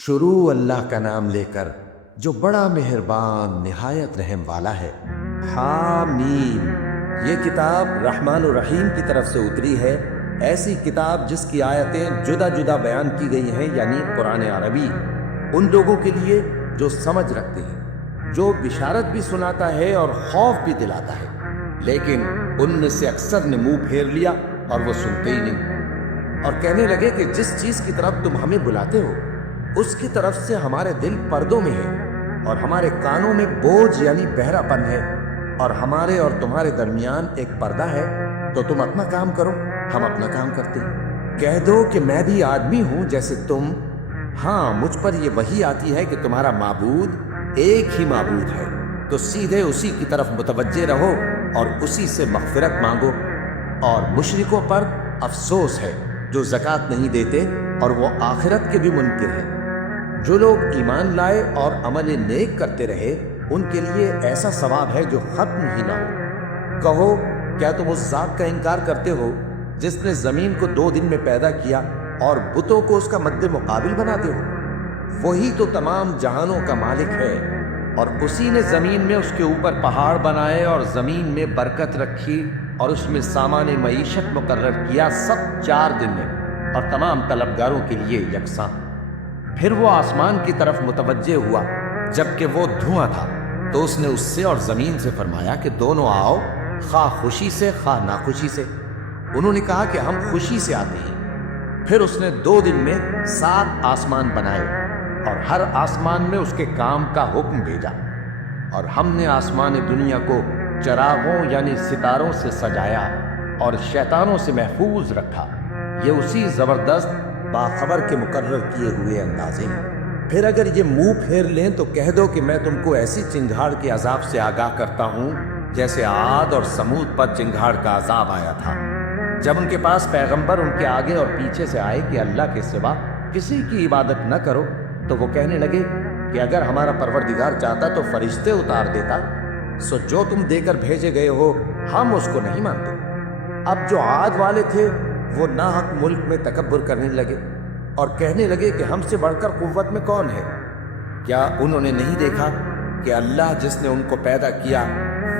شروع اللہ کا نام لے کر جو بڑا مہربان نہایت رحم والا ہے۔ حامیم، یہ کتاب رحمان الرحیم کی طرف سے اتری ہے، ایسی کتاب جس کی آیتیں جدا جدا بیان کی گئی ہیں، یعنی قرآن عربی ان لوگوں کے لیے جو سمجھ رکھتے ہیں، جو بشارت بھی سناتا ہے اور خوف بھی دلاتا ہے، لیکن ان میں سے اکثر نے منہ پھیر لیا اور وہ سنتے ہی نہیں، اور کہنے لگے کہ جس چیز کی طرف تم ہمیں بلاتے ہو اس کی طرف سے ہمارے دل پردوں میں ہے اور ہمارے کانوں میں بوجھ یعنی بہرا پن ہے، اور ہمارے اور تمہارے درمیان ایک پردہ ہے، تو تم اپنا کام کرو، ہم اپنا کام کرتے ہیں۔ کہہ دو کہ میں بھی آدمی ہوں جیسے تم، ہاں مجھ پر یہ وحی آتی ہے کہ تمہارا معبود ایک ہی معبود ہے، تو سیدھے اسی کی طرف متوجہ رہو اور اسی سے مغفرت مانگو۔ اور مشرکوں پر افسوس ہے جو زکوٰۃ نہیں دیتے اور وہ آخرت کے بھی منکر ہیں۔ جو لوگ ایمان لائے اور عمل نیک کرتے رہے ان کے لیے ایسا ثواب ہے جو ختم ہی نہ ہو۔ کہو کیا تم اس ذات کا انکار کرتے ہو جس نے زمین کو 2 دن میں پیدا کیا اور بتوں کو اس کا مد مقابل بناتے ہو؟ وہی تو تمام جہانوں کا مالک ہے، اور اسی نے زمین میں اس کے اوپر پہاڑ بنائے اور زمین میں برکت رکھی اور اس میں سامان معیشت مقرر کیا، سب 4 دن میں اور تمام طلبگاروں کے لیے یکساں۔ پھر وہ آسمان کی طرف متوجہ ہوا جبکہ وہ دھواں تھا، تو اس نے اس سے اور زمین سے فرمایا کہ دونوں آؤ، خواہ خوشی سے خواہ ناخوشی سے۔ انہوں نے کہا کہ ہم خوشی سے آتے ہیں۔ پھر اس نے 2 دن میں 7 آسمان بنائے اور ہر آسمان میں اس کے کام کا حکم بھیجا، اور ہم نے آسمان دنیا کو چراغوں یعنی ستاروں سے سجایا اور شیطانوں سے محفوظ رکھا۔ یہ اسی زبردست باخبر کے مقرر کیے ہوئے اندازے ہیں۔ پھر اگر یہ منہ پھیر لیں تو کہہ دو کہ میں تم کو ایسی چنگھاڑ کے عذاب سے آگاہ کرتا ہوں جیسے عاد اور سمود پر چنگھاڑ کا عذاب آیا تھا، جب ان کے پاس پیغمبر ان کے آگے اور پیچھے سے آئے کہ اللہ کے سوا کسی کی عبادت نہ کرو، تو وہ کہنے لگے کہ اگر ہمارا پروردگار چاہتا تو فرشتے اتار دیتا، سو جو تم دے کر بھیجے گئے ہو ہم اس کو نہیں مانتے۔ اب جو عاد والے تھے وہ ناحق ملک میں تکبر کرنے لگے اور کہنے لگے کہ ہم سے بڑھ کر قوت میں کون ہے؟ کیا انہوں نے نہیں دیکھا کہ اللہ جس نے ان کو پیدا کیا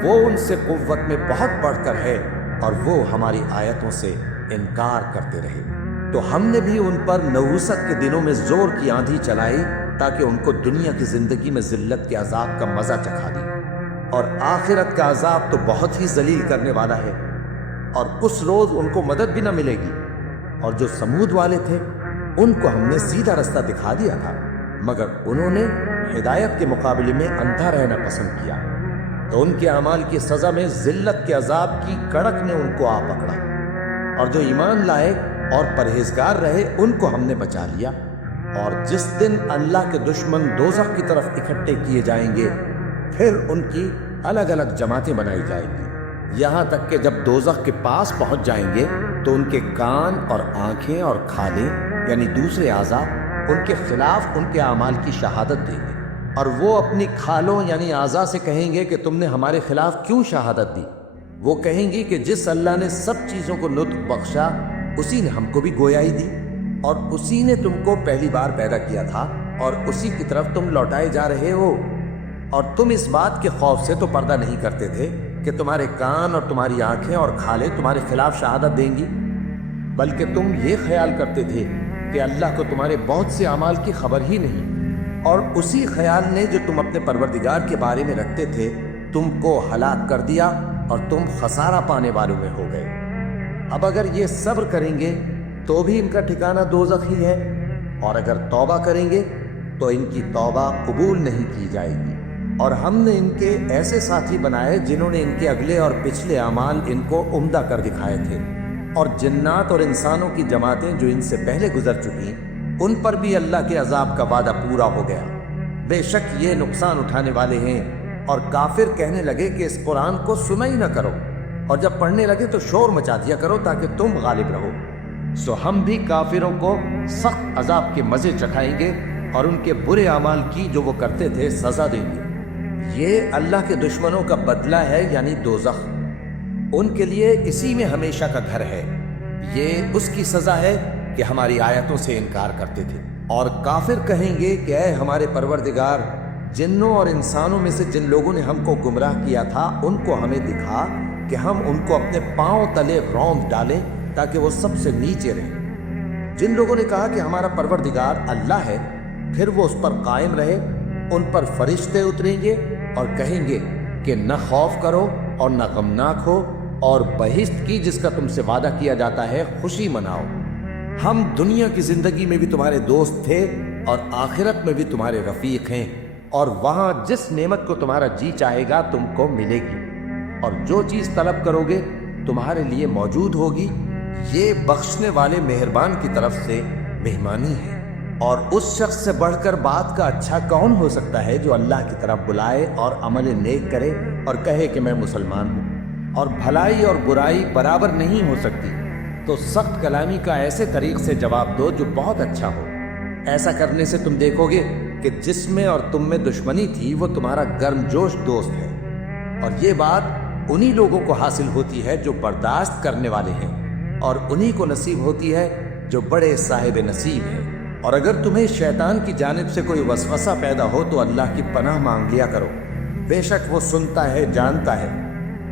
وہ ان سے قوت میں بہت بڑھ کر ہے، اور وہ ہماری آیتوں سے انکار کرتے رہے؟ تو ہم نے بھی ان پر نحوست کے دنوں میں زور کی آندھی چلائی تاکہ ان کو دنیا کی زندگی میں ذلت کے عذاب کا مزہ چکھا دی، اور آخرت کا عذاب تو بہت ہی ذلیل کرنے والا ہے، اور اس روز ان کو مدد بھی نہ ملے گی۔ اور جو سمود والے تھے ان کو ہم نے سیدھا رستہ دکھا دیا تھا، مگر انہوں نے ہدایت کے مقابلے میں اندھا رہنا پسند کیا، تو ان کے اعمال کی سزا میں ذلت کے عذاب کی کڑک نے ان کو آ پکڑا۔ اور جو ایمان لائے اور پرہیزگار رہے ان کو ہم نے بچا لیا۔ اور جس دن اللہ کے دشمن دوزخ کی طرف اکٹھے کیے جائیں گے پھر ان کی الگ الگ جماعتیں بنائی جائیں گی، یہاں تک کہ جب دوزخ کے پاس پہنچ جائیں گے تو ان کے کان اور آنکھیں اور کھالیں یعنی دوسرے اعضاء ان کے خلاف ان کے اعمال کی شہادت دیں گے، اور وہ اپنی کھالوں یعنی اعضاء سے کہیں گے کہ تم نے ہمارے خلاف کیوں شہادت دی؟ وہ کہیں گی کہ جس اللہ نے سب چیزوں کو لطف بخشا اسی نے ہم کو بھی گویائی دی، اور اسی نے تم کو پہلی بار پیدا کیا تھا اور اسی کی طرف تم لوٹائے جا رہے ہو، اور تم اس بات کے خوف سے تو پردہ نہیں کرتے تھے کہ تمہارے کان اور تمہاری آنکھیں اور کھالیں تمہارے خلاف شہادت دیں گی، بلکہ تم یہ خیال کرتے تھے کہ اللہ کو تمہارے بہت سے اعمال کی خبر ہی نہیں، اور اسی خیال نے جو تم اپنے پروردگار کے بارے میں رکھتے تھے تم کو ہلاک کر دیا اور تم خسارہ پانے والوں میں ہو گئے۔ اب اگر یہ صبر کریں گے تو بھی ان کا ٹھکانہ دوزخ ہی ہے، اور اگر توبہ کریں گے تو ان کی توبہ قبول نہیں کی جائے گی۔ اور ہم نے ان کے ایسے ساتھی بنائے جنہوں نے ان کے اگلے اور پچھلے اعمال ان کو عمدہ کر دکھائے تھے، اور جنات اور انسانوں کی جماعتیں جو ان سے پہلے گزر چکی ان پر بھی اللہ کے عذاب کا وعدہ پورا ہو گیا۔ بے شک یہ نقصان اٹھانے والے ہیں۔ اور کافر کہنے لگے کہ اس قرآن کو سنا ہی نہ کرو، اور جب پڑھنے لگے تو شور مچا دیا کرو تاکہ تم غالب رہو۔ سو ہم بھی کافروں کو سخت عذاب کے مزے چکھائیں گے اور ان کے برے اعمال کی جو وہ کرتے تھے سزا دیں گے۔ یہ اللہ کے دشمنوں کا بدلہ ہے یعنی دوزخ، ان کے لیے اسی میں ہمیشہ کا گھر ہے۔ یہ اس کی سزا ہے کہ ہماری آیتوں سے انکار کرتے تھے۔ اور کافر کہیں گے کہ اے ہمارے پروردگار، جنوں اور انسانوں میں سے جن لوگوں نے ہم کو گمراہ کیا تھا ان کو ہمیں دکھا کہ ہم ان کو اپنے پاؤں تلے روند ڈالیں تاکہ وہ سب سے نیچے رہیں۔ جن لوگوں نے کہا کہ ہمارا پروردگار اللہ ہے، پھر وہ اس پر قائم رہے، ان پر فرشتے اتریں گے اور کہیں گے کہ نہ خوف کرو اور نہ غمناک ہو، اور بہشت کی جس کا تم سے وعدہ کیا جاتا ہے خوشی مناؤ۔ ہم دنیا کی زندگی میں بھی تمہارے دوست تھے اور آخرت میں بھی تمہارے رفیق ہیں، اور وہاں جس نعمت کو تمہارا جی چاہے گا تم کو ملے گی، اور جو چیز طلب کرو گے تمہارے لیے موجود ہوگی۔ یہ بخشنے والے مہربان کی طرف سے مہمانی ہے۔ اور اس شخص سے بڑھ کر بات کا اچھا کون ہو سکتا ہے جو اللہ کی طرف بلائے اور عمل نیک کرے اور کہے کہ میں مسلمان ہوں۔ اور بھلائی اور برائی برابر نہیں ہو سکتی، تو سخت کلامی کا ایسے طریق سے جواب دو جو بہت اچھا ہو۔ ایسا کرنے سے تم دیکھو گے کہ جس میں اور تم میں دشمنی تھی وہ تمہارا گرم جوش دوست ہے، اور یہ بات انہی لوگوں کو حاصل ہوتی ہے جو برداشت کرنے والے ہیں، اور انہی کو نصیب ہوتی ہے جو بڑے صاحب نصیب ہیں۔ اور اگر تمہیں شیطان کی جانب سے کوئی وسوسہ پیدا ہو تو اللہ کی پناہ مانگ لیا کرو، بے شک وہ سنتا ہے، جانتا ہے۔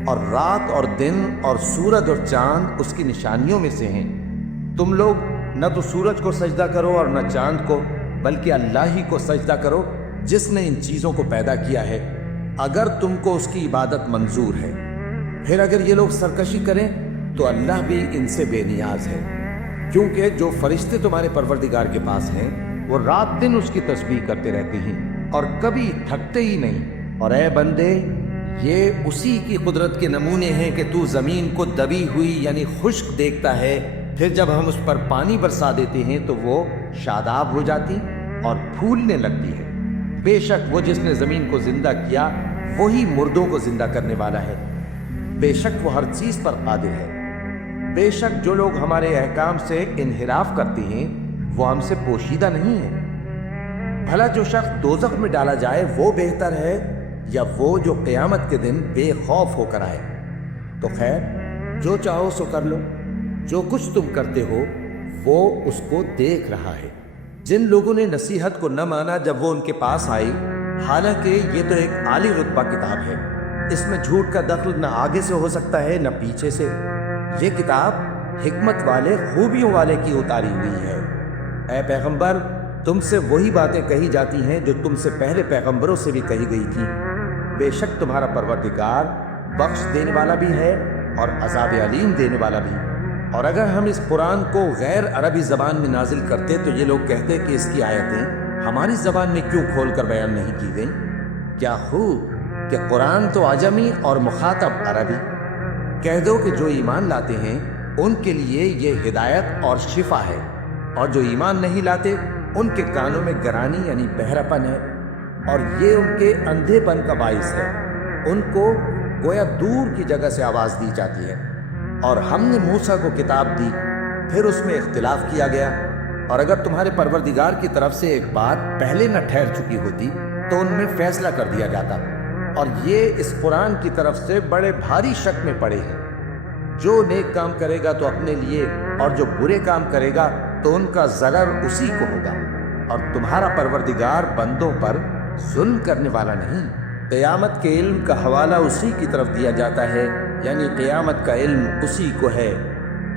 اور رات اور دن اور سورج اور چاند اس کی نشانیوں میں سے ہیں۔ تم لوگ نہ تو سورج کو سجدہ کرو اور نہ چاند کو، بلکہ اللہ ہی کو سجدہ کرو جس نے ان چیزوں کو پیدا کیا ہے، اگر تم کو اس کی عبادت منظور ہے۔ پھر اگر یہ لوگ سرکشی کریں تو اللہ بھی ان سے بے نیاز ہے، کیونکہ جو فرشتے تمہارے پروردگار کے پاس ہیں وہ رات دن اس کی تسبیح کرتے رہتے ہیں اور کبھی تھکتے ہی نہیں۔ اور اے بندے، یہ اسی کی قدرت کے نمونے ہیں کہ تو زمین کو دبی ہوئی یعنی خشک دیکھتا ہے، پھر جب ہم اس پر پانی برسا دیتے ہیں تو وہ شاداب ہو جاتی اور پھولنے لگتی ہے۔ بے شک وہ جس نے زمین کو زندہ کیا وہی مردوں کو زندہ کرنے والا ہے، بے شک وہ ہر چیز پر قادر ہے۔ بے شک جو لوگ ہمارے احکام سے انحراف کرتے ہیں وہ ہم سے پوشیدہ نہیں ہیں۔ بھلا جو شخص دوزخ میں ڈالا جائے وہ بہتر ہے یا وہ جو قیامت کے دن بے خوف ہو کر آئے؟ تو خیر، جو چاہو سو کر لو، جو کچھ تم کرتے ہو وہ اس کو دیکھ رہا ہے۔ جن لوگوں نے نصیحت کو نہ مانا جب وہ ان کے پاس آئی، حالانکہ یہ تو ایک عالی رتبہ کتاب ہے، اس میں جھوٹ کا دخل نہ آگے سے ہو سکتا ہے نہ پیچھے سے۔ یہ کتاب حکمت والے، خوبیوں والے کی اتاری ہوئی ہے۔ اے پیغمبر، تم سے وہی باتیں کہی جاتی ہیں جو تم سے پہلے پیغمبروں سے بھی کہی گئی تھیں۔ بے شک تمہارا پروردگار بخش دینے والا بھی ہے اور عذاب علیم دینے والا بھی۔ اور اگر ہم اس قرآن کو غیر عربی زبان میں نازل کرتے تو یہ لوگ کہتے کہ اس کی آیتیں ہماری زبان میں کیوں کھول کر بیان نہیں کی گئیں؟ کیا خوب کہ قرآن تو عجمی اور مخاطب عربی۔ کہہ دو کہ جو ایمان لاتے ہیں ان کے لیے یہ ہدایت اور شفا ہے، اور جو ایمان نہیں لاتے ان کے کانوں میں گرانی یعنی بہراپن ہے، اور یہ ان کے اندھے پن کا باعث ہے۔ ان کو گویا دور کی جگہ سے آواز دی جاتی ہے۔ اور ہم نے موسیٰ کو کتاب دی، پھر اس میں اختلاف کیا گیا، اور اگر تمہارے پروردگار کی طرف سے ایک بات پہلے نہ ٹھہر چکی ہوتی تو ان میں فیصلہ کر دیا جاتا۔ اور یہ اس قرآن کی طرف سے بڑے بھاری شک میں پڑے ہیں۔ جو نیک کام کرے گا تو اپنے لیے، اور جو برے کام کرے گا تو ان کا ضرر اسی کو ہوگا، اور تمہارا پروردگار بندوں پر ظلم کرنے والا نہیں۔ قیامت کے علم کا حوالہ اسی کی طرف دیا جاتا ہے، یعنی قیامت کا علم اسی کو ہے۔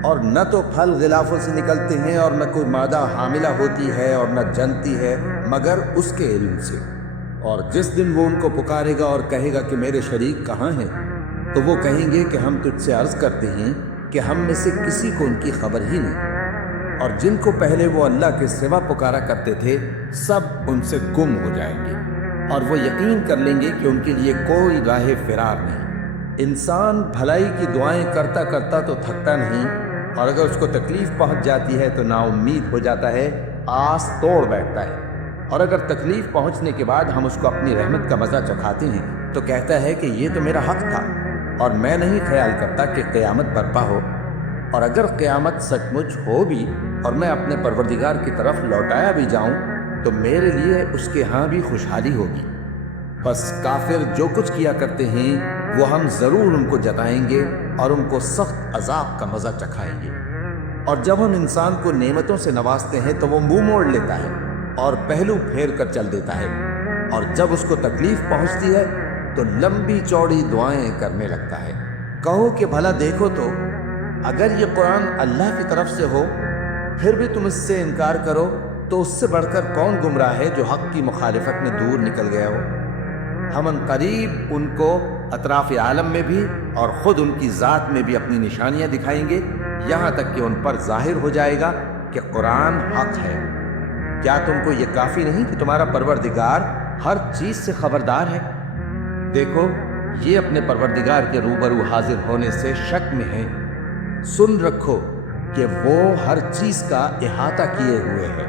اور نہ تو پھل غلافوں سے نکلتے ہیں اور نہ کوئی مادہ حاملہ ہوتی ہے اور نہ جنتی ہے مگر اس کے علم سے۔ اور جس دن وہ ان کو پکارے گا اور کہے گا کہ میرے شریک کہاں ہیں، تو وہ کہیں گے کہ ہم تجھ سے عرض کرتے ہیں کہ ہم میں سے کسی کو ان کی خبر ہی نہیں، اور جن کو پہلے وہ اللہ کے سوا پکارا کرتے تھے سب ان سے گم ہو جائیں گے، اور وہ یقین کر لیں گے کہ ان کے لیے کوئی راہ فرار نہیں۔ انسان بھلائی کی دعائیں کرتا کرتا تو تھکتا نہیں، اور اگر اس کو تکلیف پہنچ جاتی ہے تو نا امید ہو جاتا ہے، آس توڑ بیٹھتا ہے۔ اور اگر تکلیف پہنچنے کے بعد ہم اس کو اپنی رحمت کا مزہ چکھاتے ہیں تو کہتا ہے کہ یہ تو میرا حق تھا، اور میں نہیں خیال کرتا کہ قیامت برپا ہو۔ اور اگر قیامت سچ مچ ہو بھی اور میں اپنے پروردگار کی طرف لوٹایا بھی جاؤں تو میرے لیے اس کے ہاں بھی خوشحالی ہوگی۔ بس کافر جو کچھ کیا کرتے ہیں وہ ہم ضرور ان کو جتائیں گے اور ان کو سخت عذاب کا مزہ چکھائیں گے۔ اور جب ہم انسان کو نعمتوں سے نوازتے ہیں تو وہ منہ موڑ لیتا ہے، اور پہلو پھیر کر چل دیتا ہے، اور جب اس کو تکلیف پہنچتی ہے تو لمبی چوڑی دعائیں کرنے لگتا ہے۔ کہو کہ بھلا دیکھو تو اگر یہ قرآن اللہ کی طرف سے ہو پھر بھی تم اس سے انکار کرو تو اس سے بڑھ کر کون گمراہ ہے جو حق کی مخالفت میں دور نکل گیا ہو۔ ہم ان قریب ان کو اطراف عالم میں بھی اور خود ان کی ذات میں بھی اپنی نشانیاں دکھائیں گے، یہاں تک کہ ان پر ظاہر ہو جائے گا کہ قرآن حق ہے۔ کیا تم کو یہ کافی نہیں کہ تمہارا پروردگار ہر چیز سے خبردار ہے؟ دیکھو یہ اپنے پروردگار کے روبرو حاضر ہونے سے شک میں ہیں۔ سن رکھو کہ وہ ہر چیز کا احاطہ کیے ہوئے ہے۔